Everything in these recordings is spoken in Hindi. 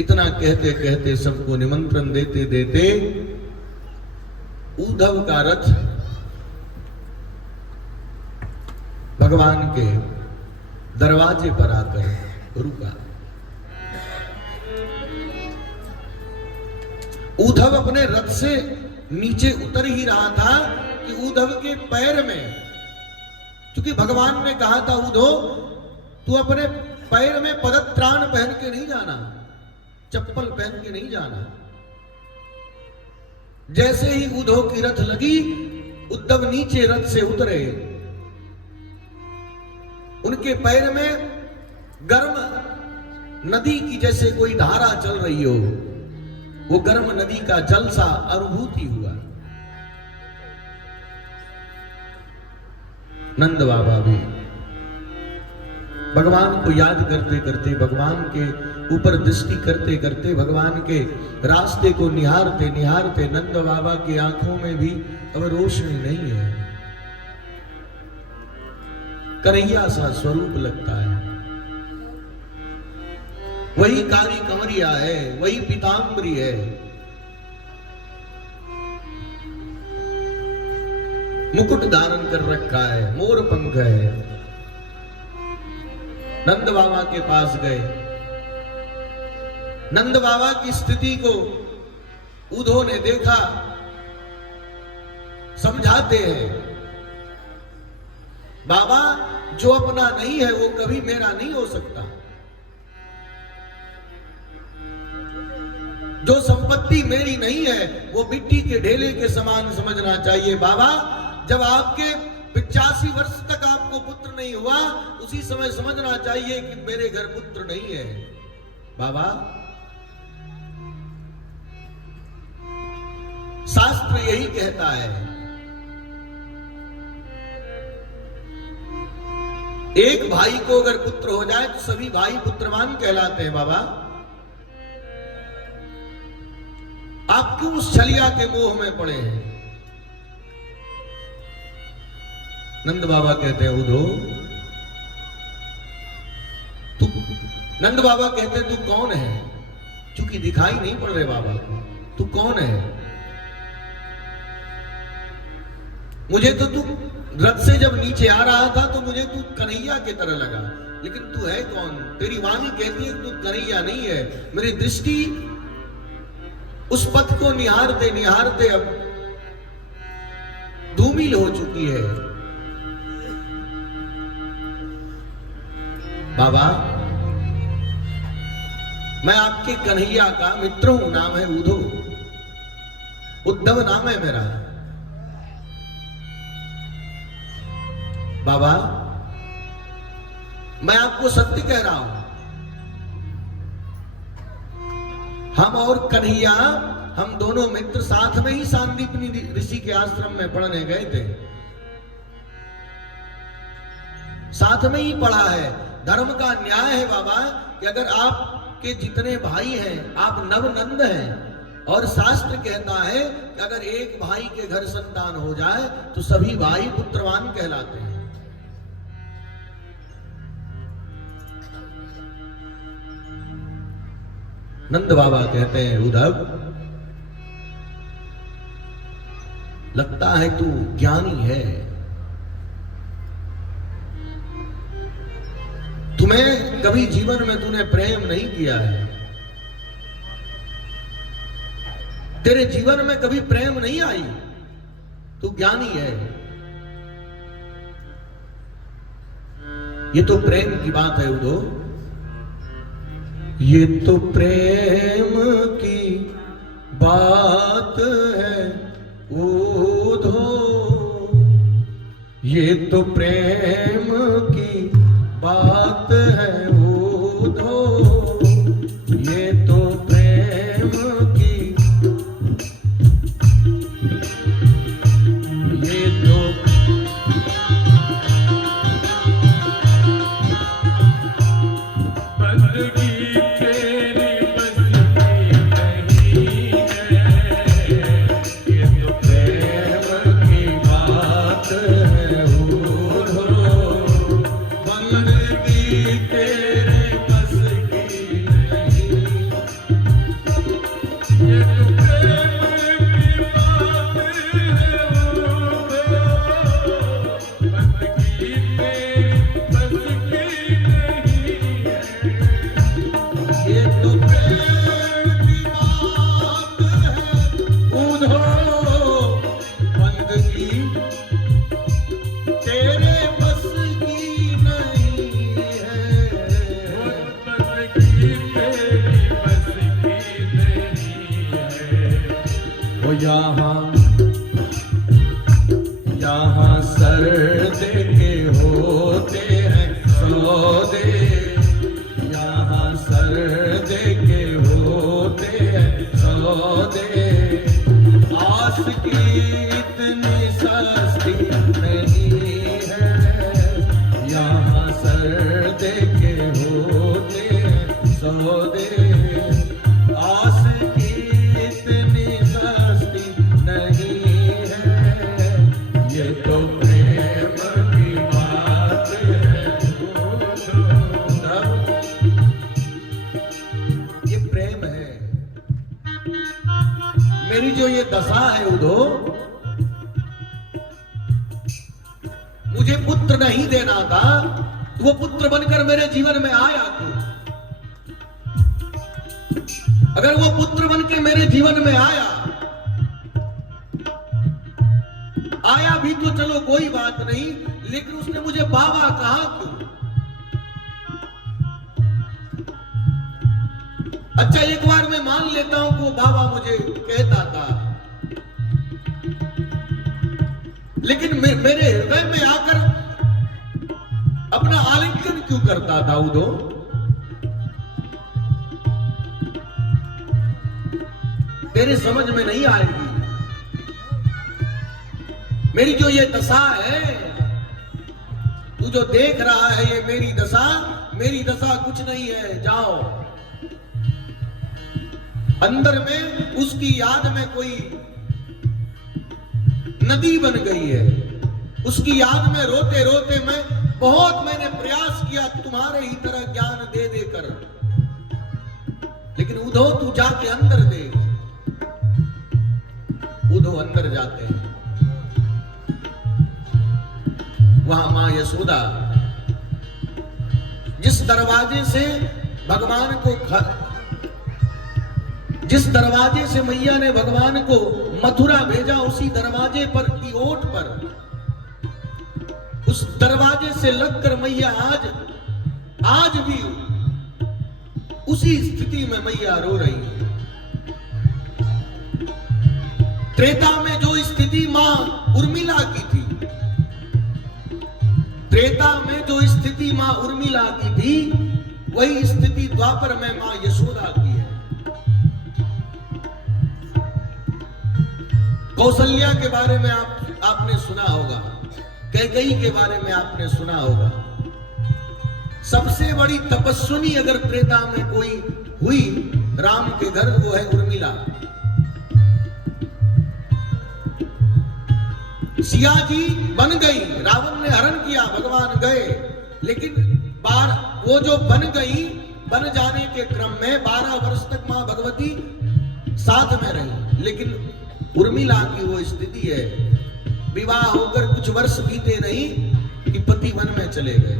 इतना कहते कहते सबको निमंत्रण देते देते उद्धव का रथ भगवान के दरवाजे पर आकर रुका। उद्धव अपने रथ से नीचे उतर ही रहा था कि उद्धव के पैर में, क्योंकि भगवान ने कहा था उद्धव तू अपने पैर में पदत्राण पहन के नहीं जाना, चप्पल पहन के नहीं जाना। जैसे ही उद्धव की रथ लगी, उद्धव नीचे रथ से उतरे, उनके पैर में गर्म नदी की जैसे कोई धारा चल रही हो, वो गर्म नदी का जल सा अनुभूति हुआ। नंद बाबा भी भगवान को याद करते करते, भगवान के ऊपर दृष्टि करते करते, भगवान के रास्ते को निहारते निहारते नंद बाबा की आंखों में भी अब रोशनी नहीं है, कन्हैया सा स्वरूप लगता है। वही कारी कमरिया है, वही पीतांबरी है, मुकुट धारण कर रखा है, मोर पंख है। नंद बाबा के पास गए, नंद बाबा की स्थिति को उद्धव ने देखा, समझाते हैं बाबा जो अपना नहीं है वो कभी मेरा नहीं हो सकता, जो संपत्ति मेरी नहीं है वो मिट्टी के ढेले के समान समझना चाहिए। बाबा जब आपके 85 वर्ष तक आपको पुत्र नहीं हुआ, उसी समय समझना चाहिए कि मेरे घर पुत्र नहीं है। बाबा शास्त्र यही कहता है, एक भाई को अगर पुत्र हो जाए तो सभी भाई पुत्रवान कहलाते हैं। बाबा आप क्यों उस छलिया के मोह में पड़े हैं? नंद बाबा कहते हैं उद्धव तू, नंद बाबा कहते हैं तू कौन है? क्योंकि दिखाई नहीं पड़ रहे बाबा को, तू कौन है? मुझे तो तू रथ से जब नीचे आ रहा था तो मुझे तू कन्हैया की तरह लगा, लेकिन तू है कौन? तेरी वाणी कहती है तू कन्हैया नहीं है। मेरी दृष्टि उस पथ को निहारते निहारते अब धूमिल हो चुकी है। बाबा मैं आपके कन्हैया का मित्र हूं, नाम है उद्धव, उद्धव नाम है मेरा। बाबा मैं आपको सत्य कह रहा हूं, हम और कन्हैया हम दोनों मित्र साथ में ही सांदीपनी ऋषि के आश्रम में पढ़ने गए थे, साथ में ही पढ़ा है। धर्म का न्याय है बाबा कि अगर आपके जितने भाई हैं आप नवनंद हैं, और शास्त्र कहता है कि अगर एक भाई के घर संतान हो जाए तो सभी भाई पुत्रवान कहलाते हैं। नंद बाबा कहते हैं उद्धव लगता है तू ज्ञानी है, तुम्हें कभी जीवन में तूने प्रेम नहीं किया है, तेरे जीवन में कभी प्रेम नहीं आई, तू ज्ञानी है। ये तो प्रेम की बात है उद्धव, ये तो प्रेम की बात है उद्धव, ये तो प्रेम की बात है उद्धव, ये तो प्रेम की, ये तो बंदगी तेरी बस की नहीं है। वो यहाँ सर्द के होते हैं सौदे, यहाँ सर्द के होते हैं सौदे, आस की इतनी सस्ती नहीं है, यहाँ सर्द के होते हैं सौदे, आस की इतनी सस्ती नहीं है, ये तो प्रेम की बात है। ये प्रेम है। मेरी जो ये दशा है उधो, मुझे पुत्र नहीं देना था, तो वो पुत्र बनकर मेरे जीवन में आया क्यों? अगर वो पुत्र बनकर मेरे जीवन में आया भी तो चलो कोई बात नहीं, लेकिन उसने मुझे बाबा कहा क्यों? अच्छा एक बार मैं मान लेता हूं कि वो बाबा मुझे कहता था, लेकिन मेरे हृदय में आकर अपना आलिंगन क्यों करता था उदो? तेरे समझ में नहीं आएगी। मेरी जो ये दशा है, तू जो देख रहा है, ये मेरी दशा कुछ नहीं है। जाओ अंदर में उसकी याद में कोई नदी बन गई है, उसकी याद में रोते रोते मैंने प्रयास किया तुम्हारे ही तरह ज्ञान दे देकर, लेकिन उधो तू जाके अंदर देख। उधो अंदर जाते हैं, वहां मां यशोदा जिस दरवाजे से भगवान को जिस दरवाजे से मैया ने भगवान को मथुरा भेजा, उसी दरवाजे पर की ओट पर, उस दरवाजे से लगकर मैया आज भी उसी स्थिति में मैया रो रही है। त्रेता में जो स्थिति मां उर्मिला की थी, त्रेता में जो स्थिति मां उर्मिला की थी, वही स्थिति द्वापर में मां यशोदा की है। कौशल्या के बारे में आपने सुना होगा, कैकेयी के बारे में आपने सुना होगा। सबसे बड़ी तपस्विनी अगर त्रेता में कोई हुई राम के घर, वो है उर्मिला। सिया जी बन गई, रावण ने हरण किया, भगवान गए, लेकिन वो जो बन गई, बन जाने के क्रम में 12 वर्ष तक मां भगवती साथ में रही। लेकिन उर्मिला की वो स्थिति है, विवाह होकर कुछ वर्ष बीते नहीं कि पति वन में चले गए।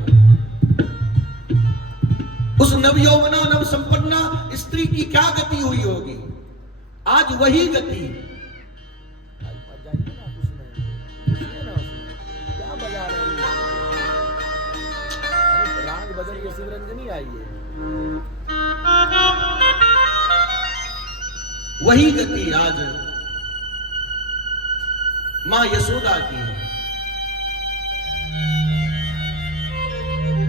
उस नवयौवना नव संपन्ना स्त्री की क्या गति हुई होगी? आज वही गति। क्या बजा रहे हैं? राग बदल के शिवरंजनी आई है। वही गति आज मां यशोदा की है।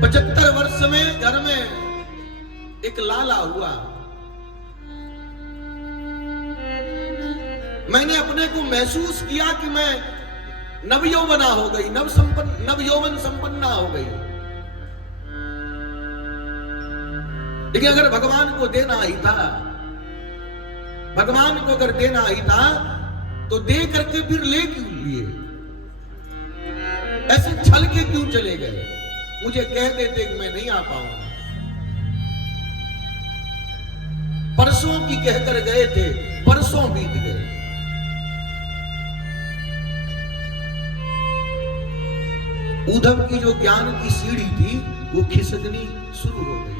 75 वर्ष में घर में एक लाला हुआ। मैंने अपने को महसूस किया कि मैं नवयौवना हो गई, नवयौवन संपन्ना हो गई। लेकिन अगर भगवान को देना ही था, भगवान को अगर देना ही था, तो दे करके फिर ले क्यों लिए? ऐसे छल के क्यों चले गए? मुझे कह देते कि मैं नहीं आ पाऊंगा। परसों की कहकर गए थे, परसों बीत गए। उद्धव की जो ज्ञान की सीढ़ी थी, वो खिसकनी शुरू हो गई।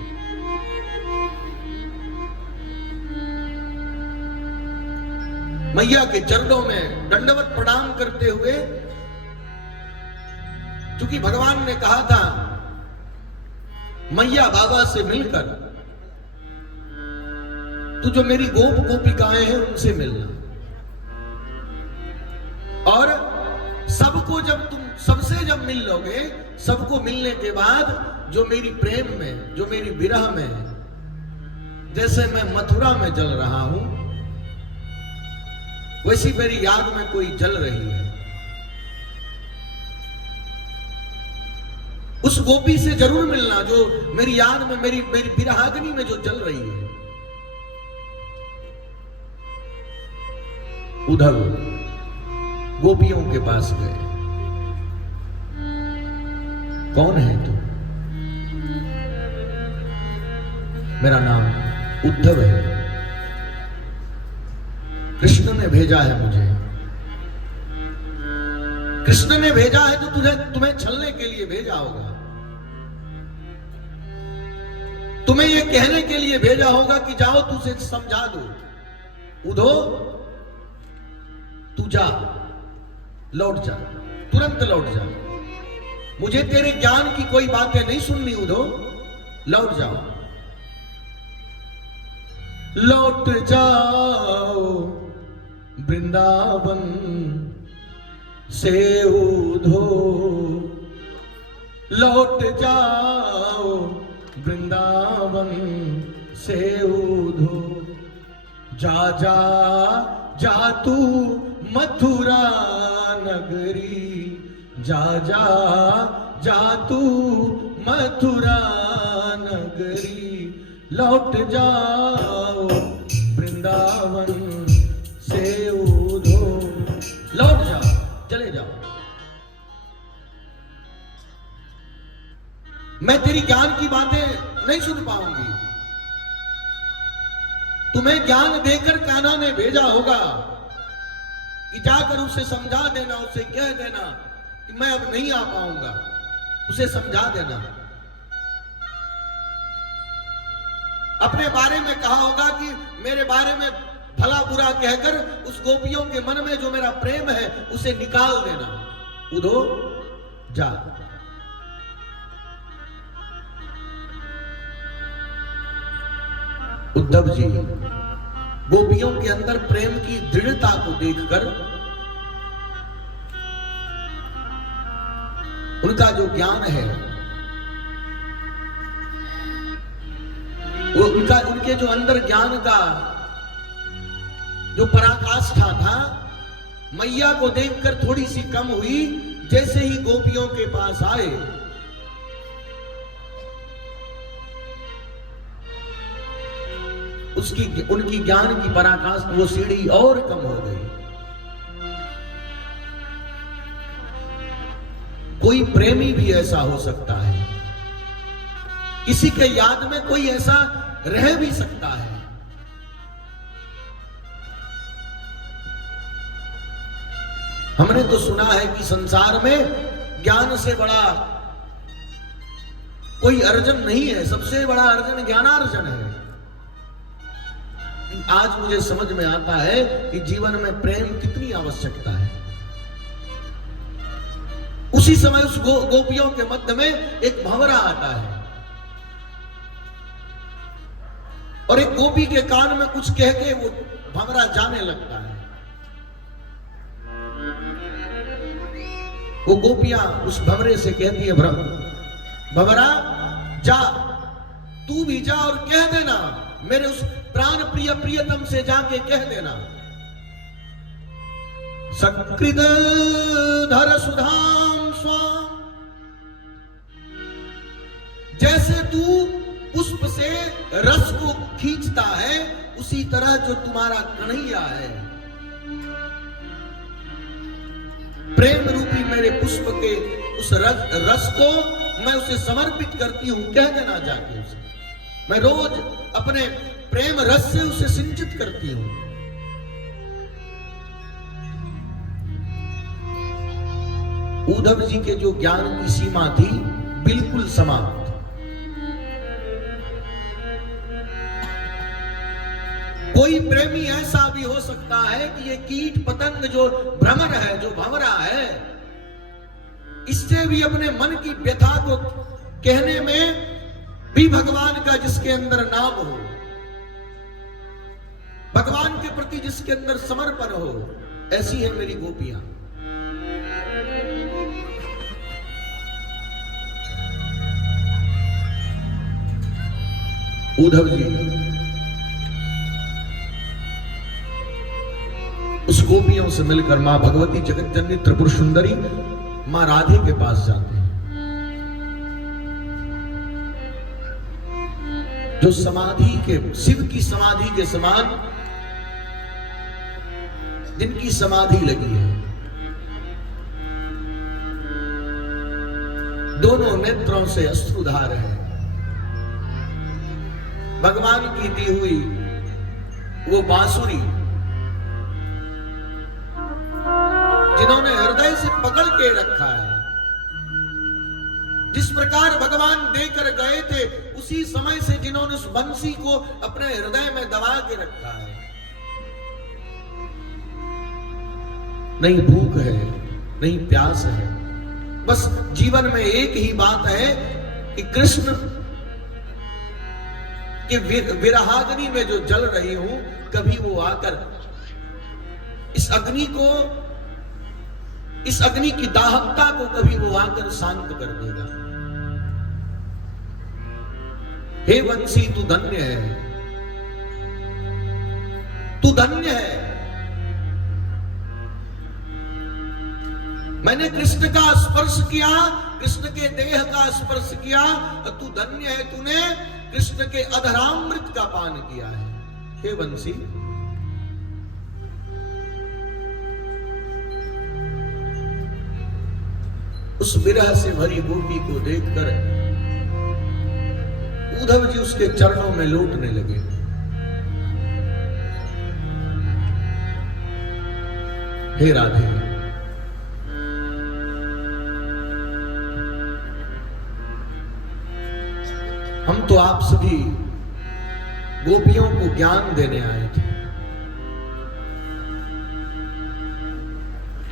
मैया के चरणों में दंडवत प्रणाम करते हुए, क्योंकि भगवान ने कहा था मैया बाबा से मिलकर तू जो मेरी गोपिकाएं हैं उनसे मिलना, और सबको जब तुम सबसे जब मिल लोगे, सबको मिलने के बाद जो मेरी प्रेम में, जो मेरी विरह में, जैसे मैं मथुरा में जल रहा हूं, वैसी मेरी याद में कोई जल रही है। उस गोपी से जरूर मिलना जो मेरी याद में, मेरी विरहाग्नि में जो जल रही है। उद्धव गोपियों के पास गए। कौन है तू? मेरा नाम उद्धव है, कृष्ण ने भेजा है मुझे। कृष्ण ने भेजा है तो तुम्हें छलने के लिए भेजा होगा, तुम्हें यह कहने के लिए भेजा होगा कि जाओ तू उसे समझा दो, उद्धव तू जा, लौट जा, तुरंत लौट जा, मुझे तेरे ज्ञान की कोई बातें नहीं सुननी, उद्धव लौट जाओ, लौट जाओ वृंदावन से उद्धव, लौट जाओ वृंदावन से उद्धव, जा जा जा तू मथुरा नगरी, जा जा जा तू मथुरा नगरी, लौट जाओ वृंदावन से उद्धव, लौट जाओ, चले जाओ। मैं तेरी ज्ञान की बातें नहीं सुन पाऊंगी, तुम्हें ज्ञान देकर कान्हा ने भेजा होगा कि जाकर उसे समझा देना, उसे कह देना कि मैं अब नहीं आ पाऊंगा, उसे समझा देना। अपने बारे में कहा होगा कि मेरे बारे में भला बुरा कहकर उस गोपियों के मन में जो मेरा प्रेम है उसे निकाल देना, उद्धव जा। उद्धव जी गोपियों के अंदर प्रेम की दृढ़ता को देखकर, उनका जो ज्ञान है, वो उनके जो अंदर ज्ञान का जो पराकाष्ठा था, मैया को देखकर थोड़ी सी कम हुई। जैसे ही गोपियों के पास आए, उनकी ज्ञान की पराकाष्ठा, वो सीढ़ी और कम हो गई। कोई प्रेमी भी ऐसा हो सकता है, किसी के याद में कोई ऐसा रह भी सकता है। हमने तो सुना है कि संसार में ज्ञान से बड़ा कोई अर्जन नहीं है, सबसे बड़ा अर्जन ज्ञानार्जन है। आज मुझे समझ में आता है कि जीवन में प्रेम कितनी आवश्यकता है। उसी समय उस गोपियों के मध्य में एक भंवरा आता है और एक गोपी के कान में कुछ कह के वो भंवरा जाने लगता है। वो गोपियां उस भंवरे से कहती है, भंवरा जा, तू भी जा और कह देना, मेरे उस प्राण प्रिय प्रियतम से जाके कह देना, सकृद धर सुधाम स्वाम, जैसे तू पुष्प से रस को खींचता है, उसी तरह जो तुम्हारा कन्हैया है, प्रेम रूपी मेरे पुष्प के उस रस को मैं उसे समर्पित करती हूं, कह देना जाके उसे। मैं रोज अपने प्रेम रस से उसे सिंचित करती हूं। उद्धव जी के जो ज्ञान की सीमा थी बिल्कुल समाप्त। कोई प्रेमी ऐसा भी हो सकता है कि ये कीट पतंग जो भ्रमर है, जो भंवरा है, इससे भी अपने मन की व्यथा को कहने में भी भगवान का जिसके अंदर नाम हो, भगवान के प्रति जिसके अंदर समर्पण हो, ऐसी है मेरी गोपियां। उद्धव जी उस गोपियों से मिलकर मां भगवती जगत जननी त्रिपुर सुंदरी मां राधे के पास जाते हैं, जो समाधि के, शिव की समाधि के समान जिनकी समाधि लगी है। दोनों नेत्रों से अश्रुधार है। भगवान की दी हुई वो बांसुरी जिन्होंने हृदय से पकड़ के रखा है, जिस प्रकार भगवान देकर गए थे उसी समय से जिन्होंने उस बंसी को अपने हृदय में दबा के रखा है। नहीं भूख है, नहीं प्यास है, बस जीवन में एक ही बात है कि कृष्ण कि विरहाग्नि में जो जल रही हूं, कभी वो आकर इस अग्नि की दाहकता को कभी वो आकर शांत कर देगा। हे वंशी तू धन्य है, तू धन्य है। मैंने कृष्ण का स्पर्श किया, कृष्ण के देह का स्पर्श किया, और तू धन्य है, तूने कृष्ण के अधरामृत का पान किया है। हे वंशी, उस विरह से भरी गोपी को देखकर उद्धव जी उसके चरणों में लौटने लगे। हे राधे, हम तो आप सभी गोपियों को ज्ञान देने आए थे,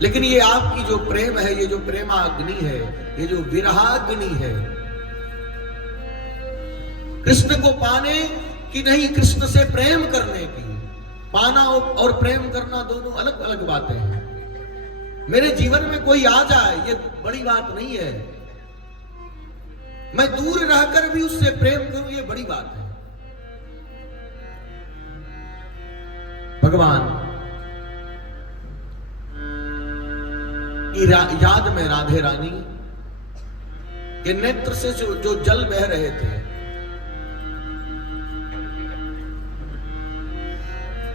लेकिन ये आपकी जो प्रेम है, ये जो प्रेमाग्नि है, ये जो विरहाग्नि है, कृष्ण को पाने की नहीं, कृष्ण से प्रेम करने की। पाना और प्रेम करना दोनों अलग अलग बातें हैं। मेरे जीवन में कोई आ जाए ये बड़ी बात नहीं है, मैं दूर रहकर भी उससे प्रेम करूं ये बड़ी बात है। भगवान की याद में राधे रानी के नेत्र से जो जल बह रहे थे,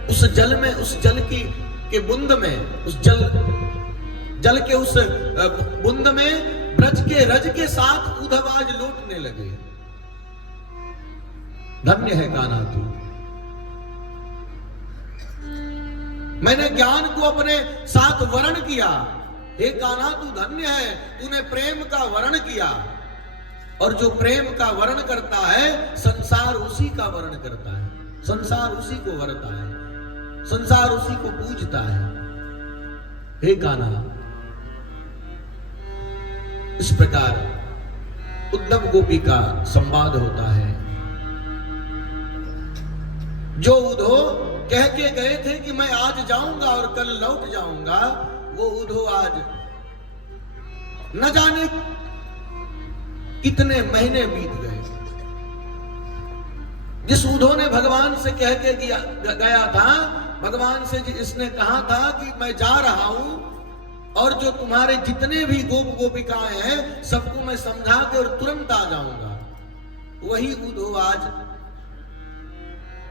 उस जल में, उस जल के बूंद में, उस जल के उस बूंद में ब्रज के रज के साथ उद्धव आज लौटने लगे। धन्य है कान्हा तू। मैंने ज्ञान को अपने साथ वर्ण किया। हे कान्हा तू धन्य है, तूने प्रेम का वर्ण किया, और जो प्रेम का वर्ण करता है संसार उसी का वर्ण करता है, संसार उसी को वरता है, संसार उसी को पूजता है। हे कान्हा, इस प्रकार उद्धव गोपी का संवाद होता है। जो उद्धव कह के गए थे कि मैं आज जाऊंगा और कल लौट जाऊंगा, वो उद्धव आज न जाने कितने महीने बीत गए। जिस उद्धव ने भगवान से कह के गया था, भगवान से इसने कहा था कि मैं जा रहा हूं और जो तुम्हारे जितने भी गोपिकाएं हैं सबको मैं समझा के और तुरंत आ जाऊंगा, वही उद्धव आज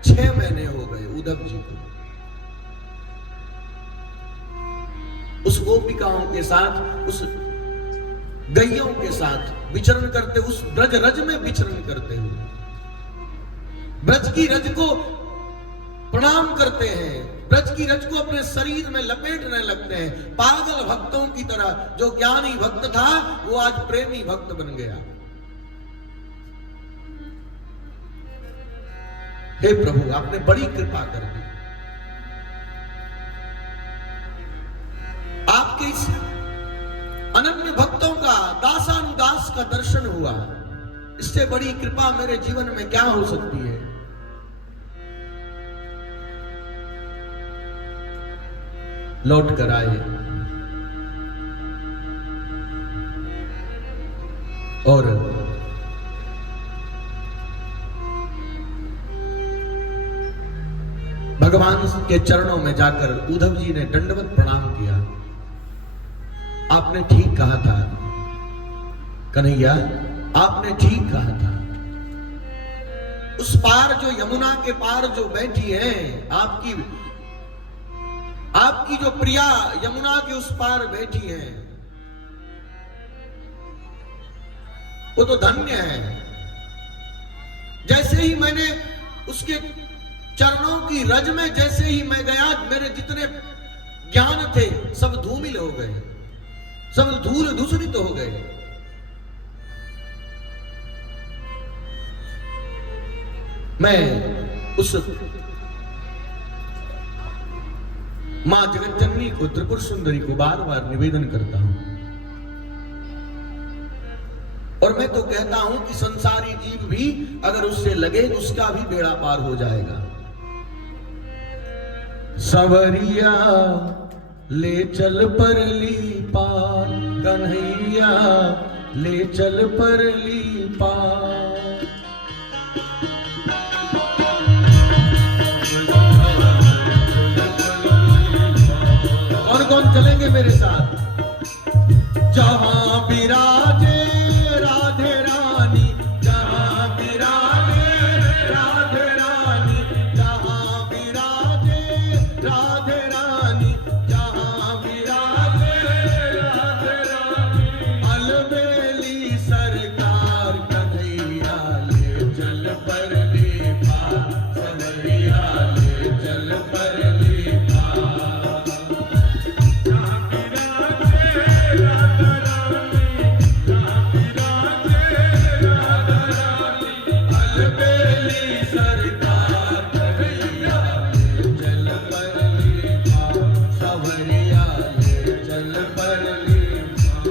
6 महीने हो गए उद्धव जी को उस गोपिकाओं के साथ, उस गैयों के साथ विचरण करते, उस ब्रज रज में विचरण करते हुए ब्रज की रज को प्रणाम करते हैं, ब्रज की रज को अपने शरीर में लपेटने लगते हैं। पागल भक्तों की तरह जो ज्ञानी भक्त था वो आज प्रेमी भक्त बन गया। हे प्रभु, आपने बड़ी कृपा कर दी। आपके इस अनन्य भक्तों का, दासानुदास का दर्शन हुआ, इससे बड़ी कृपा मेरे जीवन में क्या हो सकती है। लौट कर आए और भगवान के चरणों में जाकर उद्धव जी ने दंडवत प्रणाम किया। आपने ठीक कहा था कन्हैया, आपने ठीक कहा था। उस पार जो यमुना के पार जो बैठी है, आपकी जो प्रिया यमुना के उस पार बैठी है, वो तो धन्य है। जैसे ही मैंने उसके चरणों की रज में जैसे ही मैं गया, मेरे जितने ज्ञान थे सब धूमिल हो गए, सब धूल दूषित हो गए। मैं उस मां जगतजननी को, त्रिपुर सुंदरी को बार बार निवेदन करता हूं, और मैं तो कहता हूं कि संसारी जीव भी अगर उससे लगे तो उसका भी बेड़ा पार हो जाएगा। सवरिया ले चल परली पार, कन्हैया ले चल परली पार। कौन कौन चलेंगे मेरे साथ? जहां विराजे राधे रानी, जहां विराजे राधे रानी, जहां विराजे राधे रानी, जहां विराजे राधे रानी। अलबेली सरकार कन्हैया ले चल परली पार, कन्हैया ले चल परली पार। जहां विराजे राधे रानी, जहां विराजे राधे रानी। अलबेली सरकार कन्हैया ले चल परली पार, सवरिया ले चल परली पार।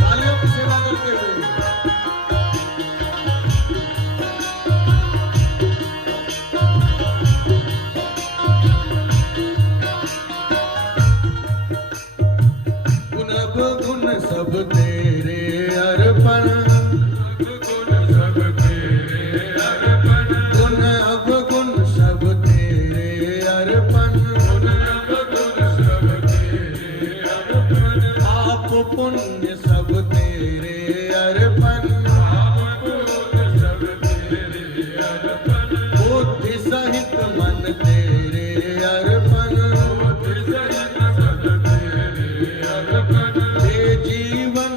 तालियों की सेवा करते हुए गुण गुण सब तेरे अर्पण, गुण सब तेरे अर्पण, गुण गुण सब तेरे अर्पण, गुण सब तेरे अर्पण। पाप पुण्य सब तेरे अर्पण, पाप पुण्य सब तेरे अर्पण। बुद्धि सहित मन तेरे अर्पण, बुद्धि सहित सब तेरे अर्पण। हे जीवन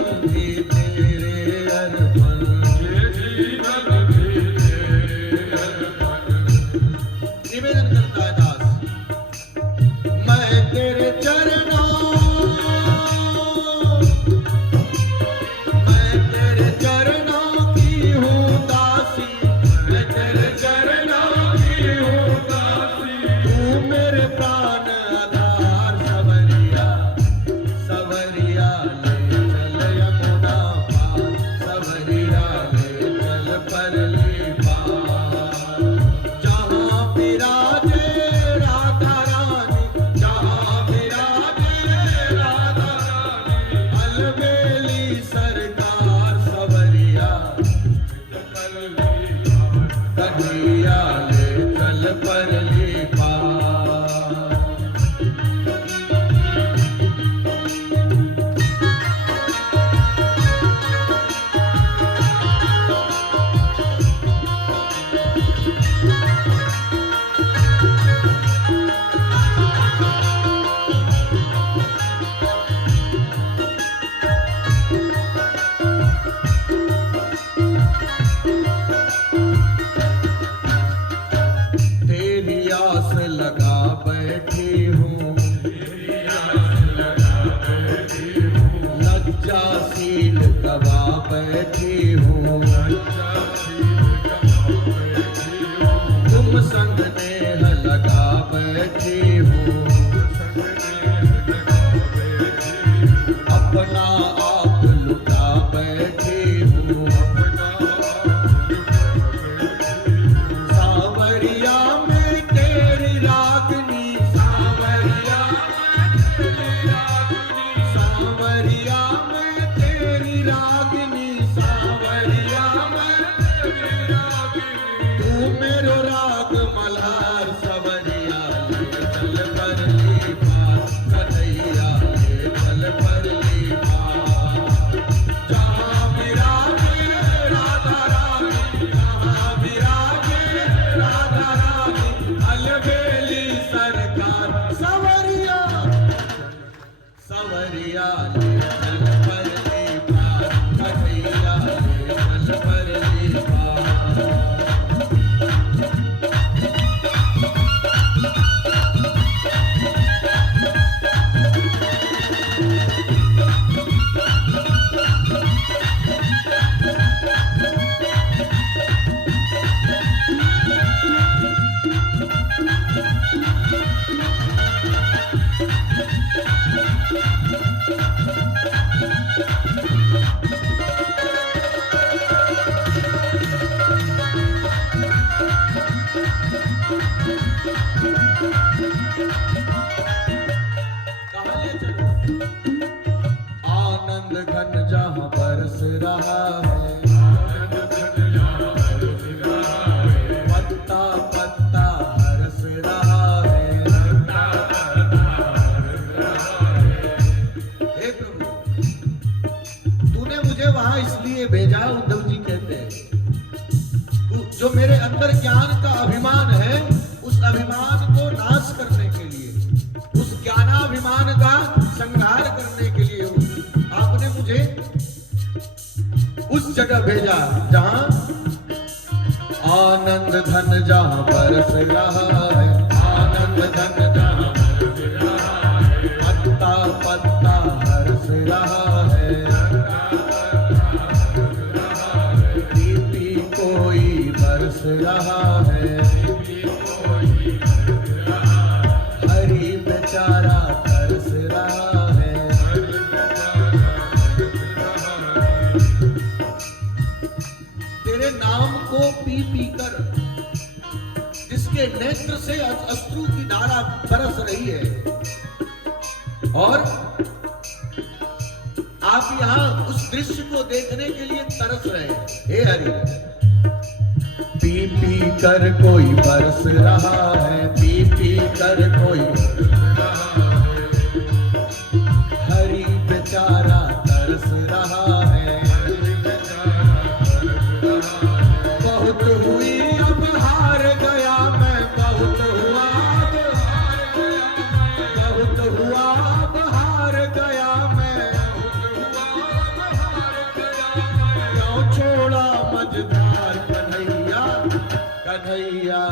सवरिया ले चल परली पार, कन्हैया ले चल परली पार। कहाँ ले चलो? आनंद घन जहाँ बरस रहा है, पत्ता पत्ता हरस रहा है। हे प्रभु, तूने मुझे वहां इसलिए भेजा, उद्धव जी कहते हैं, जो मेरे अंदर ज्ञान का अभिमान है, उस अभिमान को नाश करने के लिए, उस ज्ञानाभिमान का संहार करने के लिए आपने मुझे उस जगह भेजा जहां आनंद धन जहां बरस रहा है, आनंद धन जहां बरस रहा है, पत्ता पत्ता हरस रहा है। पीपी कोई बरस रहा है, हरि बेचारा तरस रहा है। तेरे नाम को पी पी कर जिसके नेत्र से अश्रु की धारा बरस रही है, और आप यहाँ उस दृश्य को देखने के लिए तरस रहे हैं। हे हरि, पी पी कर कोई बरस रहा है, पी पी कर कोई बरस रहा है, हरि बेचारा तरस रहा है। बहुत हुई अब हार गया मैं, बहुत हुआ अब हार गया मैं, बहुत हुआ अब हार गया मैं, क्यों छोड़ा मझधार कन्हैया, कन्हैया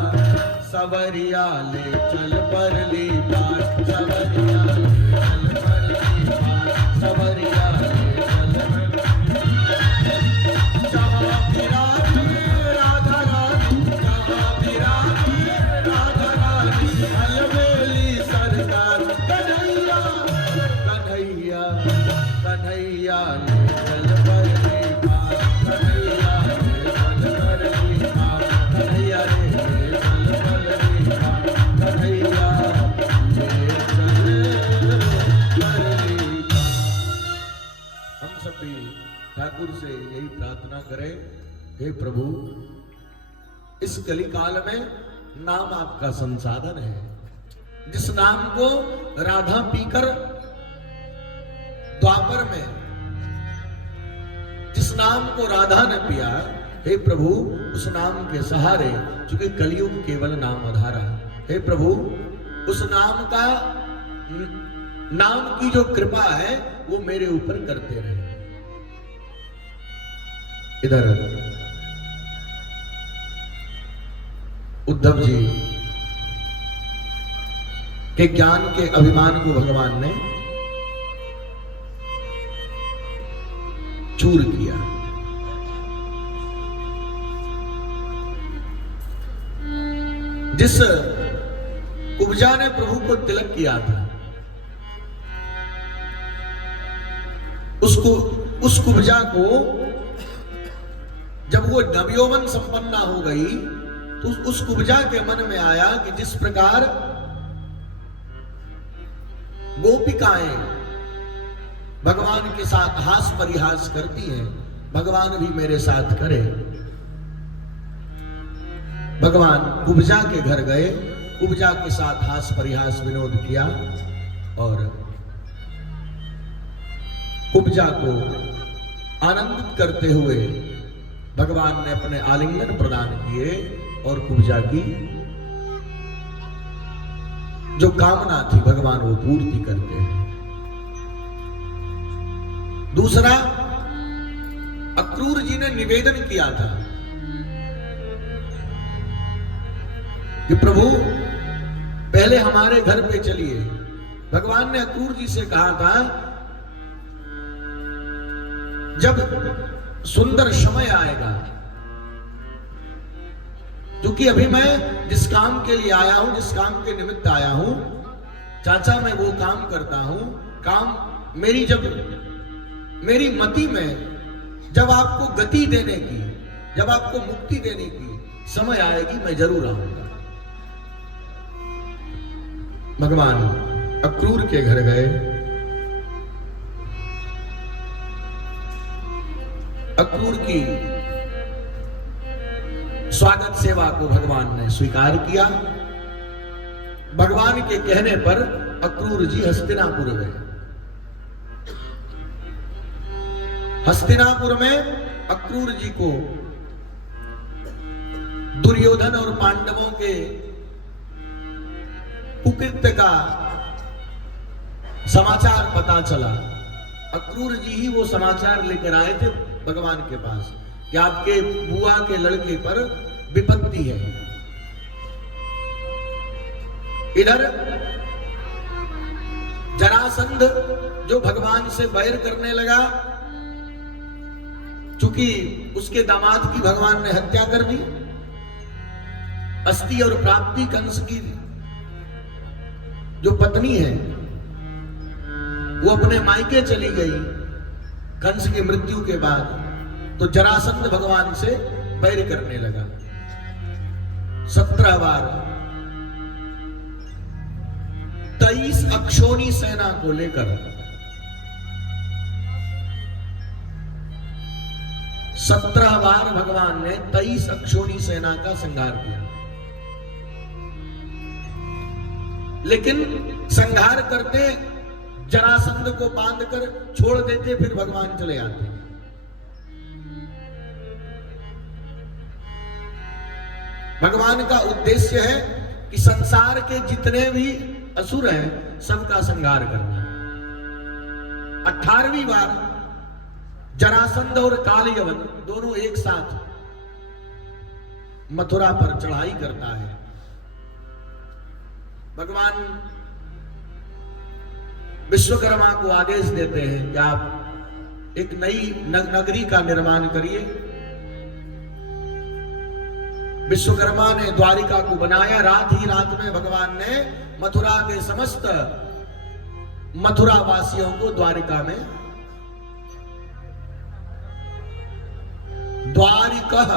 सवरिया ले चल परली पार, सवरिया ले चल परली पार, सवरिया ले चल जहाँ विराजे राधा रानी, जहाँ विराजे राधा रानी, अलबेली सरकार कन्हैया, कन्हैया कन्हैया ले चल परली पार, कन्हैया ले चल परली पार, कन्हैया ले चल परली पार, कन्हैया ले चल परली पार। हम सभी ठाकुर से यही प्रार्थना करें, हे प्रभु, इस कलिकाल में नाम आपका संसाधन है। जिस नाम को राधा पीकर द्वापर में, जिस नाम को राधा ने पिया, हे प्रभु, उस नाम के सहारे, चूंकि कलयुग केवल नाम आधारा, हे प्रभु, उस नाम का, नाम की जो कृपा है वो मेरे ऊपर करते रहे। इधर उद्धव जी के ज्ञान के अभिमान को भगवान ने चूर किया। जिस कुब्जा ने प्रभु को तिलक किया था, उस कुब्जा को जब वो नवयौवन संपन्ना हो गई, तो उस कुब्जा के मन में आया कि जिस प्रकार गोपिकाएं भगवान के साथ हास परिहास करती हैं, भगवान भी मेरे साथ करे। भगवान कुब्जा के घर गए, कुब्जा के साथ हास परिहास विनोद किया, और कुब्जा को आनंदित करते हुए भगवान ने अपने आलिंगन प्रदान किए, और कुब्जा की जो कामना थी भगवान वो पूर्ति करते हैं। दूसरा, अक्रूर जी ने निवेदन किया था कि प्रभु पहले हमारे घर पे चलिए। भगवान ने अक्रूर जी से कहा था, जब सुंदर समय आएगा, क्योंकि अभी मैं जिस काम के लिए आया हूं, जिस काम के निमित्त आया हूं, चाचा मैं वो काम करता हूं, काम मेरी मति में जब आपको गति देने की, जब आपको मुक्ति देने की समय आएगी, मैं जरूर आऊंगा। भगवान अक्रूर के घर गए। अक्रूर की स्वागत सेवा को भगवान ने स्वीकार किया। भगवान के कहने पर अक्रूर जी हस्तिनापुर गए। हस्तिनापुर में अक्रूर जी को दुर्योधन और पांडवों के कुकृत्य का समाचार पता चला। अक्रूर जी ही वो समाचार लेकर आए थे भगवान के पास कि आपके बुआ के लड़के पर विपत्ति है। इधर जरासंध जो भगवान से बैर करने लगा, चूंकि उसके दामाद की भगवान ने हत्या कर दी, अस्ति और प्राप्ति कंस की जो पत्नी है वो अपने मायके चली गई कंस की मृत्यु के बाद, तो जरासंध भगवान से बैर करने लगा। 17 बार 23 अक्षोणी सेना को लेकर 17 बार भगवान ने 23 अक्षोणी सेना का संहार किया। लेकिन संहार करते जरासंध को बांधकर छोड़ देते, फिर भगवान चले आते। भगवान का उद्देश्य है कि संसार के जितने भी असुर हैं सबका संहार करना। 18वीं बार जरासंध और कालयवन दोनों एक साथ मथुरा पर चढ़ाई करता है। भगवान विश्वकर्मा को आदेश देते हैं कि आप एक नई नगरी का निर्माण करिए। विश्वकर्मा ने द्वारिका को बनाया। रात ही रात में भगवान ने मथुरा के समस्त मथुरा वासियों को द्वारिका में, द्वारिकः,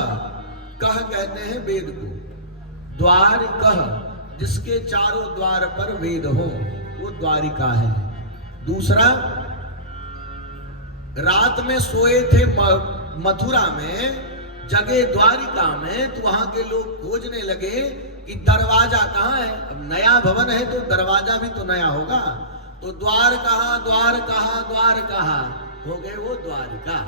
कह कहते हैं वेद को, द्वारिकः जिसके चारों द्वार पर वेद हो वो द्वारिका है। दूसरा, रात में सोए थे मथुरा में, जगे द्वारिका में, तो वहां के लोग खोजने लगे कि दरवाजा कहां है। अब नया भवन है तो दरवाजा भी तो नया होगा, तो द्वार कहां, द्वार कहां, द्वार कहां, हो गए वो द्वारिका।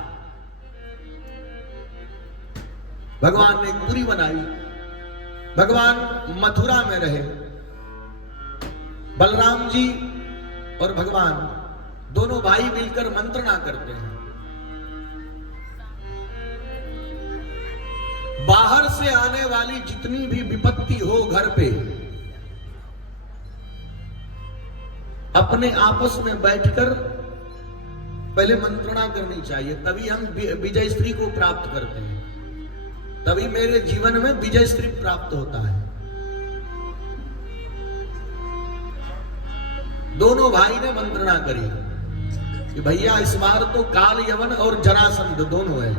भगवान ने पूरी बनाई। भगवान मथुरा में रहे। बलराम जी और भगवान दोनों भाई मिलकर मंत्रणा करते हैं। बाहर से आने वाली जितनी भी विपत्ति हो घर पे, अपने आपस में बैठकर पहले मंत्रणा करनी चाहिए, तभी हम विजय श्री को प्राप्त करते हैं, तभी मेरे जीवन में विजय श्री प्राप्त होता है। दोनों भाई ने मंत्रणा करी कि भैया इस बार तो काल यवन और जरासंध दोनों है,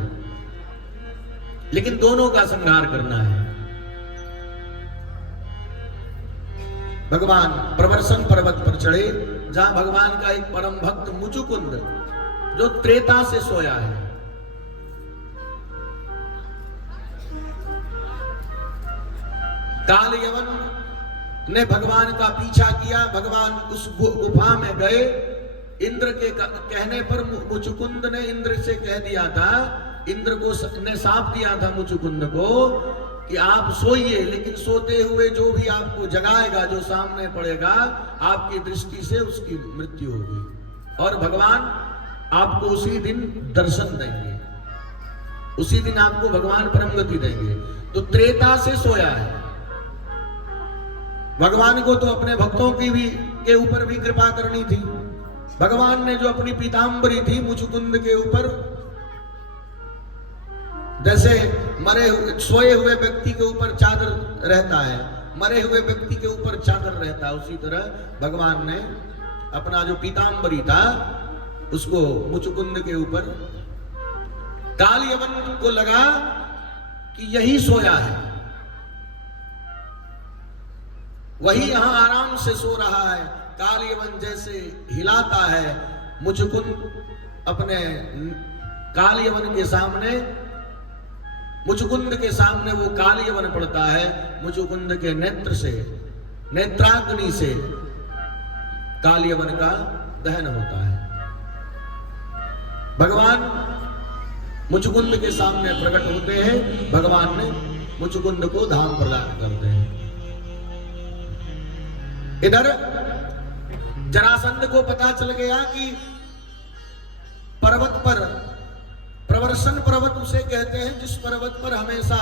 लेकिन दोनों का संहार करना है। भगवान प्रवर्सन पर्वत पर चढ़े, जहां भगवान का एक परम भक्त मुचुकुंद जो त्रेता से सोया है। काल यवन ने भगवान का पीछा किया। भगवान उस गुफा में गए। इंद्र के कहने पर मुचुकुंद ने इंद्र से कह दिया था, इंद्र को ने साफ दिया था मुचुकुंद को कि आप सोइए, लेकिन सोते हुए जो भी आपको जगाएगा, जो सामने पड़ेगा, आपकी दृष्टि से उसकी मृत्यु होगी। और भगवान आपको उसी दिन दर्शन देंगे, उसी दिन आपको भगवान परम गति देंगे। तो त्रेता से सोया है। भगवान को तो अपने भक्तों की भी के ऊपर भी कृपा करनी थी। भगवान ने जो अपनी पीतांबरी थी मुचुकुंद के ऊपर, जैसे सोए हुए व्यक्ति के ऊपर चादर रहता है, मरे हुए व्यक्ति के ऊपर चादर रहता है, उसी तरह भगवान ने अपना जो पीतांबरी था उसको मुचुकुंद के ऊपर, काल यवन को लगा कि यही सोया है, वही यहां आराम से सो रहा है। काल यवन जैसे हिलाता है, मुचुकुंद अपने काल यवन के सामने, मुचुकुंद के सामने वो काल यवन पड़ता है। मुचुकुंद के नेत्र से, नेत्राग्नि से काल यवन का दहन होता है। भगवान मुचुकुंद के सामने प्रकट होते हैं, भगवान ने मुचुकुंद को धाम प्रदान करते हैं। इधर जरासंध को पता चल गया कि पर्वत पर, प्रवर्षण पर्वत उसे कहते हैं जिस पर्वत पर हमेशा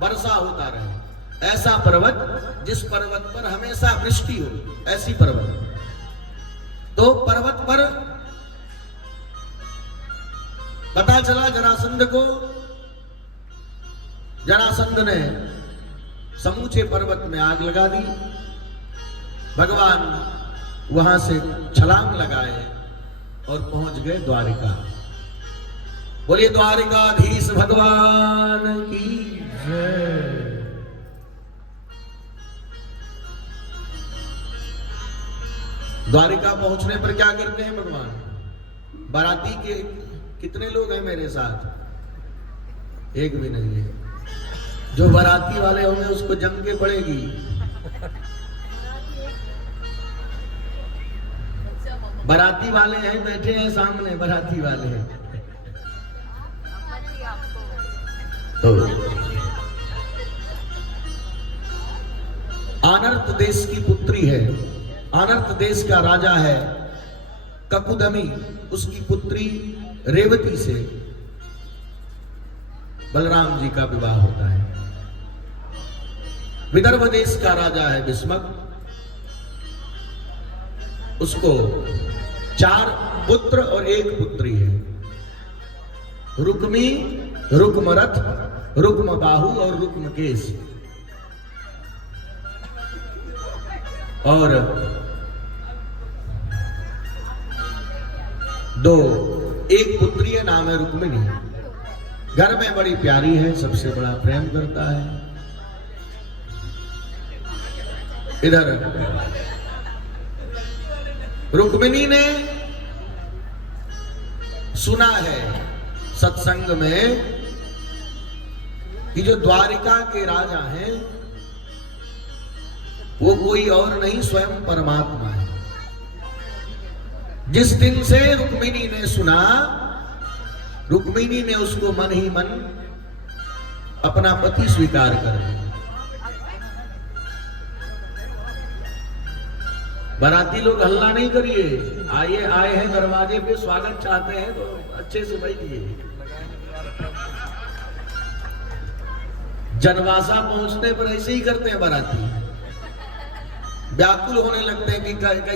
वर्षा होता रहे, ऐसा पर्वत जिस पर्वत पर हमेशा वृष्टि हो, ऐसी पर्वत। तो पर्वत पर पता चला जरासंध को, जरासंध ने समूचे पर्वत में आग लगा दी। भगवान वहां से छलांग लगाए और पहुंच गए द्वारिका। बोलिए द्वारिकाधीश भगवान की जय। द्वारिका पहुंचने पर क्या करते हैं भगवान? बाराती के कितने लोग हैं मेरे साथ? एक भी नहीं है। जो बाराती वाले होंगे उसको जम के पड़ेगी। बाराती वाले हैं, बैठे हैं सामने, बाराती वाले हैं। तो आनर्त देश की पुत्री है, आनर्त देश का राजा है ककुदमी, उसकी पुत्री रेवती से बलराम जी का विवाह होता है। विदर्भ देश का राजा है भीष्मक, उसको 4 पुत्र और 1 पुत्री है, रुक्मी, रुक्मरथ, रुक्म बाहु और रुक्म केश। और 1 पुत्री है, नाम है रुक्मिणी। घर में बड़ी प्यारी है, सबसे बड़ा प्रेम करता है। इधर रुक्मिणी ने सुना है सत्संग में कि जो द्वारिका के राजा हैं वो कोई और नहीं, स्वयं परमात्मा है। जिस दिन से रुक्मिणी ने सुना, रुक्मिणी ने उसको मन ही मन अपना पति स्वीकार कर लिया। बाराती लोग हल्ला नहीं करिए, आए हैं दरवाजे पे, स्वागत चाहते हैं तो अच्छे से बैठिए। जनवासा पहुंचने पर ऐसे ही करते हैं बाराती, व्याकुल होने लगते हैं कि